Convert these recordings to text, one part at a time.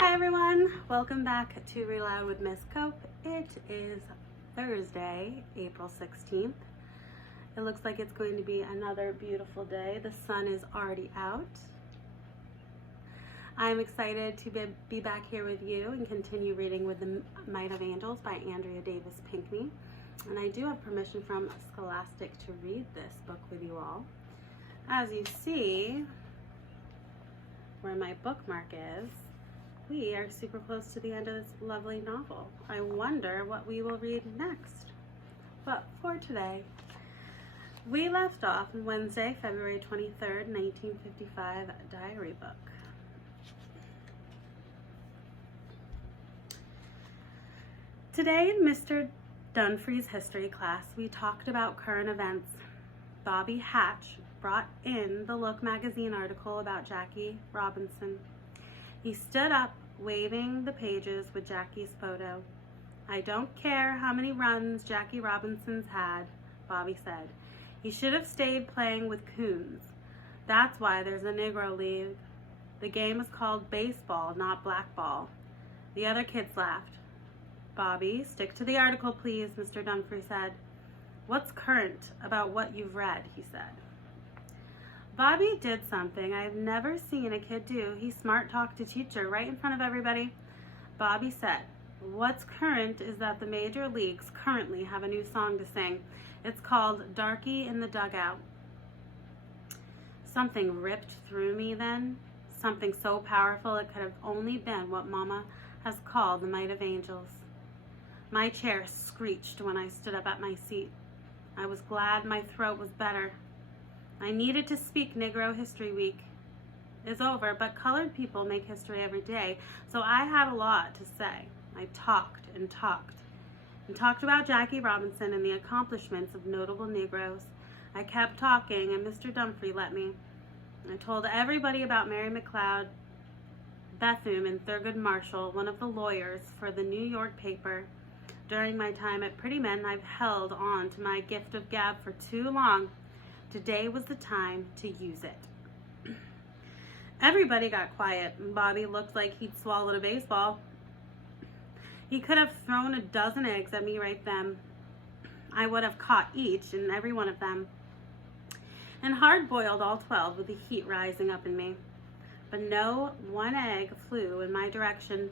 Hi everyone, welcome back to Read Aloud with Miss Cope. It is Thursday, April 16th. It looks like it's going to be another beautiful day. The sun is already out. I'm excited to be back here with you and continue reading with The Might of Angels by Andrea Davis Pinkney. And I do have permission from Scholastic to read this book with you all. As you see, where my bookmark is, we are super close to the end of this lovely novel. I wonder what we will read next. But for today, we left off on Wednesday, February 23rd, 1955 diary book. Today in Mr. Dunphy's history class, we talked about current events. Bobby Hatch brought in the Look magazine article about Jackie Robinson. He stood up, waving the pages with Jackie's photo. "I don't care how many runs Jackie Robinson's had," Bobby said. "He should have stayed playing with coons. That's why there's a Negro League. The game is called baseball, not blackball." The other kids laughed. "Bobby, stick to the article, please," Mr. Dunphy said. "What's current about what you've read?" he said. Bobby did something I've never seen a kid do. He smart-talked a teacher right in front of everybody. Bobby said, "What's current is that the major leagues currently have a new song to sing. It's called Darky in the Dugout." Something ripped through me then, something so powerful it could have only been what Mama has called the might of angels. My chair screeched when I stood up at my seat. I was glad my throat was better. I needed to speak. Negro History Week is over, but colored people make history every day, so I had a lot to say. I talked and talked about Jackie Robinson and the accomplishments of notable Negroes. I kept talking, and Mr. Dunphy let me. I told everybody about Mary McLeod Bethune and Thurgood Marshall, one of the lawyers for the New York paper. During my time at Pretty Men, I've held on to my gift of gab for too long. Today was the time to use it. Everybody got quiet, and Bobby looked like he'd swallowed a baseball. He could have thrown a dozen eggs at me right then. I would have caught each and every one of them, and hard-boiled all 12 with the heat rising up in me. But no one egg flew in my direction.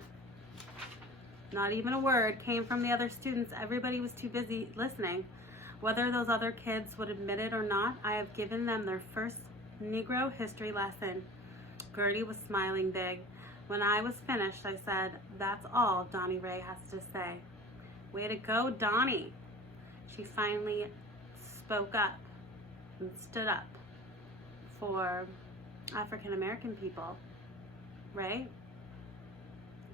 Not even a word came from the other students. Everybody was too busy listening. Whether those other kids would admit it or not, I have given them their first Negro history lesson. Gertie was smiling big. When I was finished, I said, "That's all Dawnie Ray has to say." "Way to go, Dawnie." She finally spoke up and stood up for African American people, right?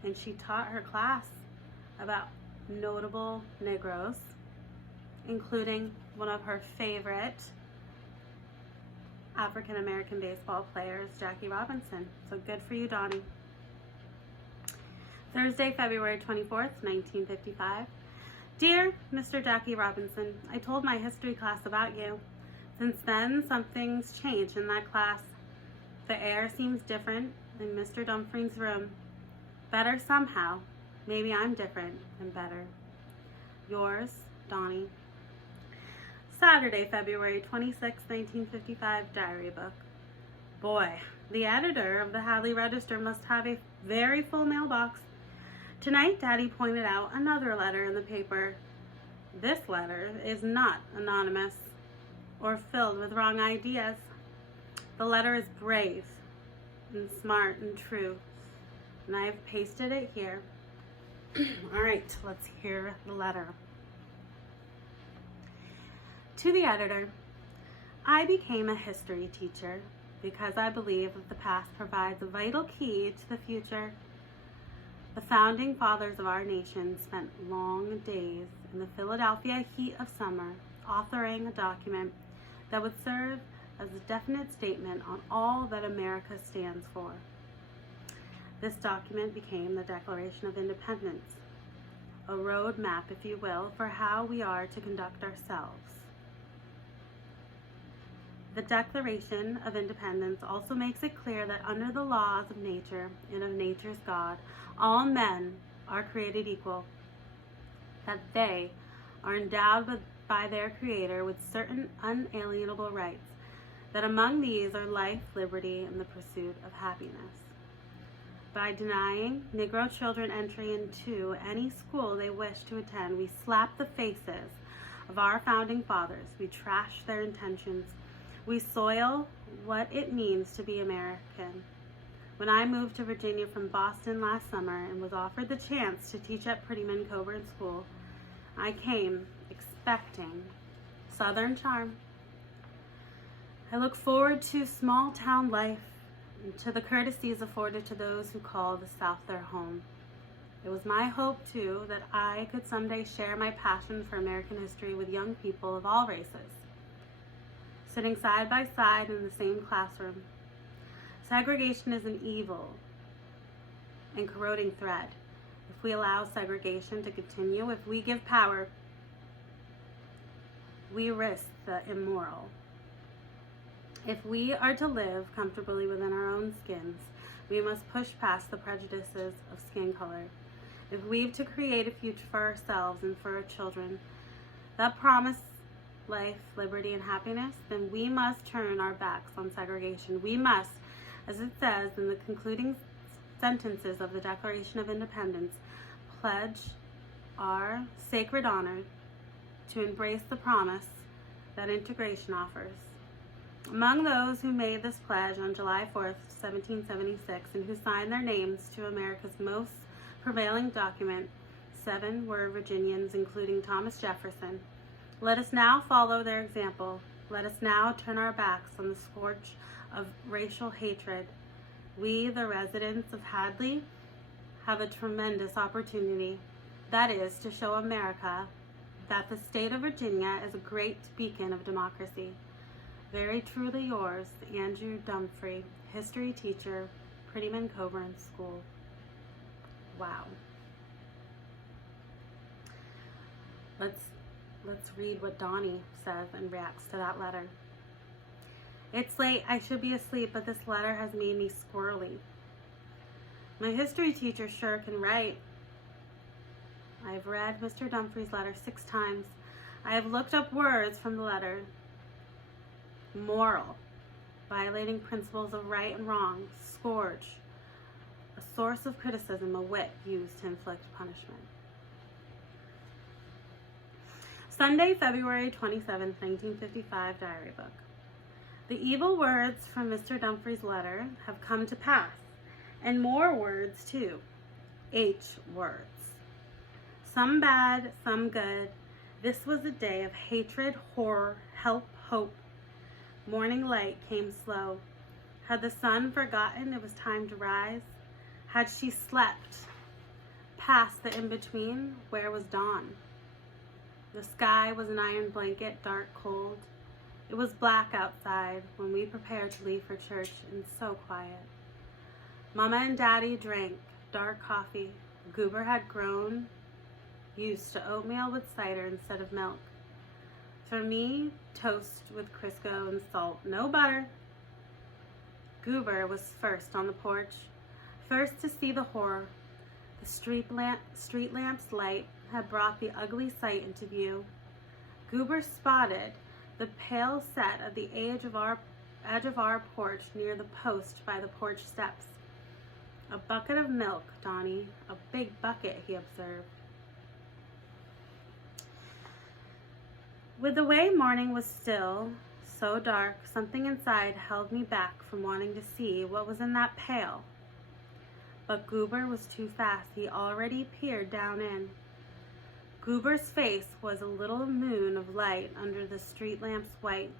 And she taught her class about notable Negroes, including one of her favorite African American baseball players, Jackie Robinson. So good for you, Dawnie. Thursday, February 24th, 1955. Dear Mr. Jackie Robinson, I told my history class about you. Since then, something's changed in that class. The air seems different in Mr. Dunphy's room. Better somehow. Maybe I'm different and better. Yours, Dawnie. Saturday, February 26, 1955 diary book. Boy, the editor of the Hadley Register must have a very full mailbox. Tonight, Daddy pointed out another letter in the paper. This letter is not anonymous or filled with wrong ideas. The letter is brave and smart and true, and I've pasted it here. All right, let's hear the letter. To the editor, I became a history teacher because I believe that the past provides a vital key to the future. The founding fathers of our nation spent long days in the Philadelphia heat of summer authoring a document that would serve as a definite statement on all that America stands for. This document became the Declaration of Independence, a road map, if you will, for how we are to conduct ourselves. The Declaration of Independence also makes it clear that under the laws of nature and of nature's God, all men are created equal, that they are endowed by their Creator with certain unalienable rights, that among these are life, liberty, and the pursuit of happiness. By denying Negro children entry into any school they wish to attend, we slap the faces of our founding fathers. We trash their intentions. We soil what it means to be American. When I moved to Virginia from Boston last summer and was offered the chance to teach at Prettyman Coburn School, I came expecting Southern charm. I look forward to small town life and to the courtesies afforded to those who call the South their home. It was my hope, too, that I could someday share my passion for American history with young people of all races, sitting side by side in the same classroom. Segregation is an evil and corroding thread. If we allow segregation to continue, if we give power, we risk the immoral. If we are to live comfortably within our own skins, we must push past the prejudices of skin color. If we've to create a future for ourselves and for our children that promise life, liberty, and happiness, then we must turn our backs on segregation. We must, as it says in the concluding sentences of the Declaration of Independence, pledge our sacred honor to embrace the promise that integration offers. Among those who made this pledge on July 4th, 1776, and who signed their names to America's most prevailing document, 7 were Virginians, including Thomas Jefferson. Let us now follow their example. Let us now turn our backs on the scourge of racial hatred. We, the residents of Hadley, have a tremendous opportunity. That is, to show America that the state of Virginia is a great beacon of democracy. Very truly yours, Andrew Dumfrey, history teacher, Prettyman Coburn School. Wow. Let's read what Dawnie says and reacts to that letter. It's late. I should be asleep, but this letter has made me squirrely. My history teacher sure can write. I've read Mr. Dumfrey's letter 6 times. I have looked up words from the letter. Moral, violating principles of right and wrong, scourge, a source of criticism, a wit used to inflict punishment. Sunday, February 27, 1955, diary book. The evil words from Mr. Dumfrey's letter have come to pass, and more words too. H words. Some bad, some good. This was a day of hatred, horror, help, hope. Morning light came slow. Had the sun forgotten it was time to rise? Had she slept past the in-between? Where was dawn? The sky was an iron blanket, dark, cold. It was black outside when we prepared to leave for church, and so quiet. Mama and Daddy drank dark coffee. Goober had grown used to oatmeal with cider instead of milk. For me, toast with Crisco and salt, no butter. Goober was first on the porch, first to see the horror. The street lamp's light had brought the ugly sight into view. Goober spotted the pail set at the edge of our porch near the post by the porch steps. A bucket of milk, Dawnie, a big bucket, he observed. With the way morning was still, so dark, something inside held me back from wanting to see what was in that pail. But Goober was too fast. He already peered down in. Goober's face was a little moon of light under the street lamp's white.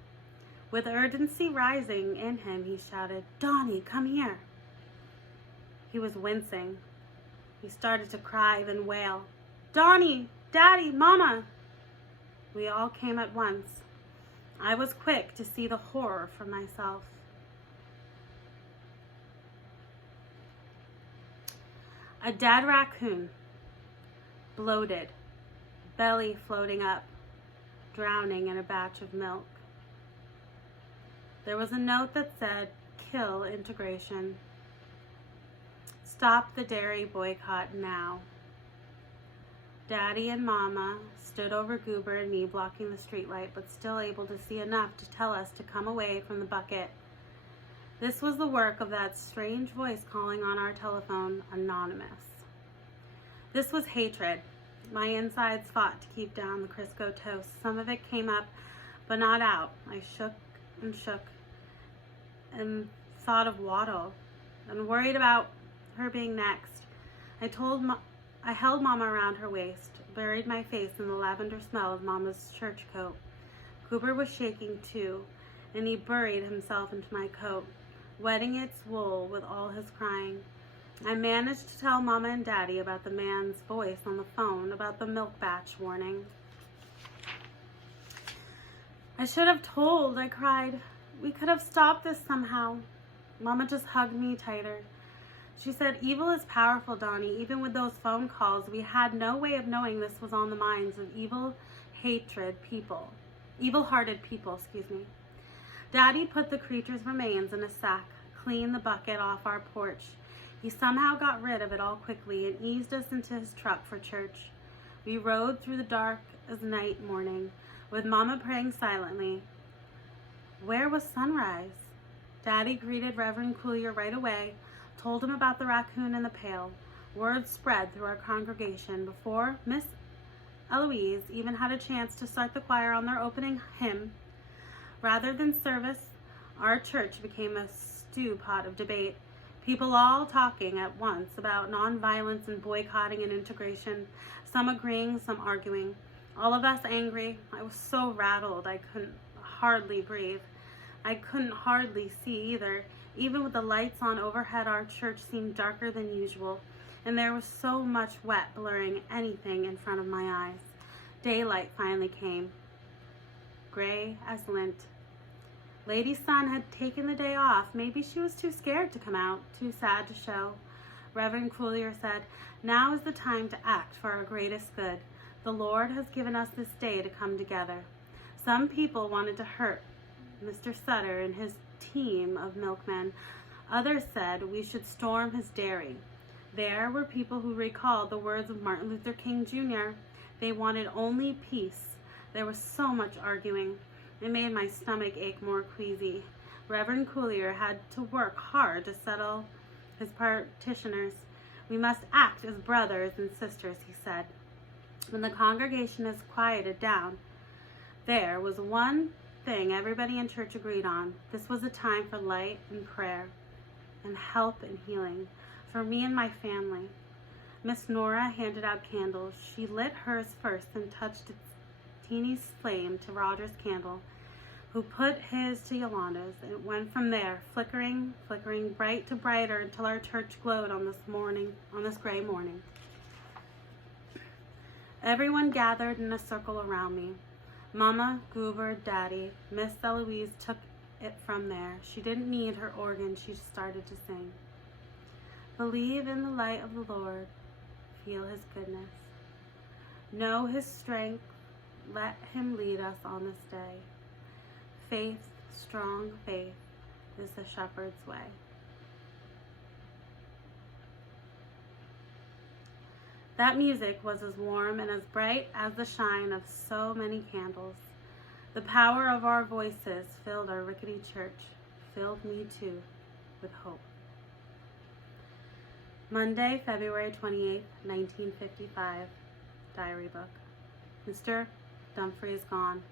With urgency rising in him, he shouted, "Dawnie, come here." He was wincing. He started to cry, then wail, "Dawnie, Daddy, Mama!" We all came at once. I was quick to see the horror for myself. A dead raccoon, bloated, belly floating up, drowning in a batch of milk. There was a note that said, "Kill integration. Stop the dairy boycott now." Daddy and Mama stood over Goober and me, blocking the streetlight, but still able to see enough to tell us to come away from the bucket. This was the work of that strange voice calling on our telephone, anonymous. This was hatred. My insides fought to keep down the Crisco toast. Some of it came up, but not out. I shook and thought of Waddle and worried about her being next. I held Mama around her waist, buried my face in the lavender smell of Mama's church coat. Cooper was shaking too, and he buried himself into my coat, wetting its wool with all his crying. I managed to tell Mama and Daddy about the man's voice on the phone, about the milk batch warning. "I should have told," I cried. "We could have stopped this somehow." Mama just hugged me tighter. She said, "Evil is powerful, Dawnie. Even with those phone calls, we had no way of knowing this was on the minds of evil-hearted people. Daddy put the creature's remains in a sack, cleaned the bucket off our porch. He somehow got rid of it all quickly and eased us into his truck for church. We rode through the dark as night morning, with Mama praying silently. Where was sunrise? Daddy greeted Reverend Coulier right away, told him about the raccoon and the pail. Word spread through our congregation before Miss Eloise even had a chance to start the choir on their opening hymn. Rather than service, our church became a stew pot of debate. People all talking at once about nonviolence and boycotting and integration, some agreeing, some arguing. All of us angry. I was so rattled I couldn't hardly breathe. I couldn't hardly see either. Even with the lights on overhead, our church seemed darker than usual, and there was so much wet blurring anything in front of my eyes. Daylight finally came, gray as lint. Lady Sun had taken the day off. Maybe she was too scared to come out, too sad to show. Reverend Coulier said, "Now is the time to act for our greatest good. The Lord has given us this day to come together." Some people wanted to hurt Mr. Sutter and his team of milkmen. Others said we should storm his dairy. There were people who recalled the words of Martin Luther King Jr. They wanted only peace. There was so much arguing. It made my stomach ache more queasy. Reverend Coulier had to work hard to settle his petitioners. "We must act as brothers and sisters," he said. When the congregation has quieted down, there was one thing everybody in church agreed on. This was a time for light and prayer and help and healing for me and my family. Miss Nora handed out candles. She lit hers first and touched its teeny flame to Roger's candle, who put his to Yolanda's. It went from there, flickering, bright to brighter, until our church glowed on this gray morning. Everyone gathered in a circle around me. Mama, Goober, Daddy. Miss Eloise took it from there. She didn't need her organ. She started to sing. "Believe in the light of the Lord. Feel his goodness. Know his strength. Let him lead us on this day. Faith, strong faith, is the shepherd's way." That music was as warm and as bright as the shine of so many candles. The power of our voices filled our rickety church, filled me too, with hope. Monday, February 28th, 1955. Diary book. Mr. Dumfries is gone.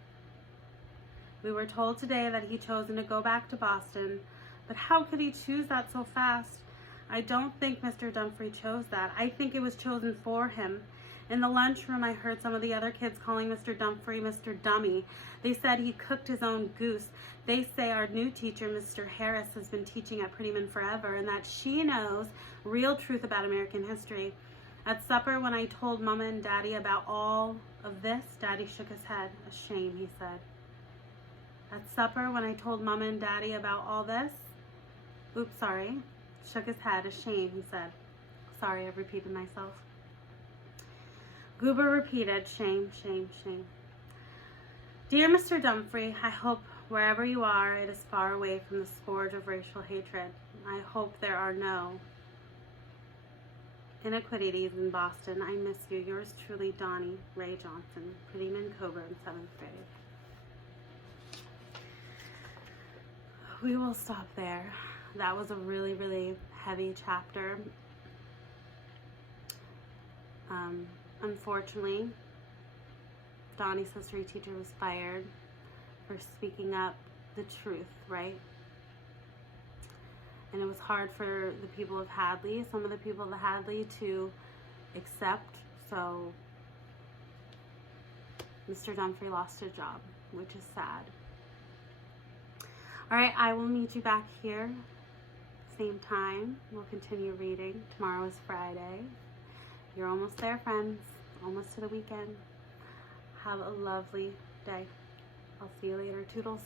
We were told today that he'd chosen to go back to Boston, but how could he choose that so fast? I don't think Mr. Dumfries chose that. I think it was chosen for him. In the lunchroom, I heard some of the other kids calling Mr. Dumfries Mr. Dummy. They said he cooked his own goose. They say our new teacher, Mr. Harris, has been teaching at Prettyman forever, and that she knows real truth about American history. At supper, when I told Mama and Daddy about all of this, Daddy shook his head. "A shame," he said. At supper, when I told Mama and Daddy about all this, shook his head. "A shame," he said. Sorry, I've repeated myself. Goober repeated, "Shame, shame, shame." "Dear Mr. Dumfries, I hope Wherever you are, it is far away from the scourge of racial hatred. I hope there are no iniquities in Boston. I miss you. Yours truly, Dawnie, Ray Johnson, Prettyman Cobra in 7th grade. We will stop there. That was a really, really heavy chapter. Unfortunately, Dawnie's history teacher was fired for speaking up the truth, right? And it was hard for the people of Hadley, some of the people of Hadley, to accept. So Mr. Dunphy lost his job, which is sad. All right, I will meet you back here, same time. We'll continue reading. Tomorrow is Friday. You're almost there, friends. Almost to the weekend. Have a lovely day. I'll see you later. Toodles.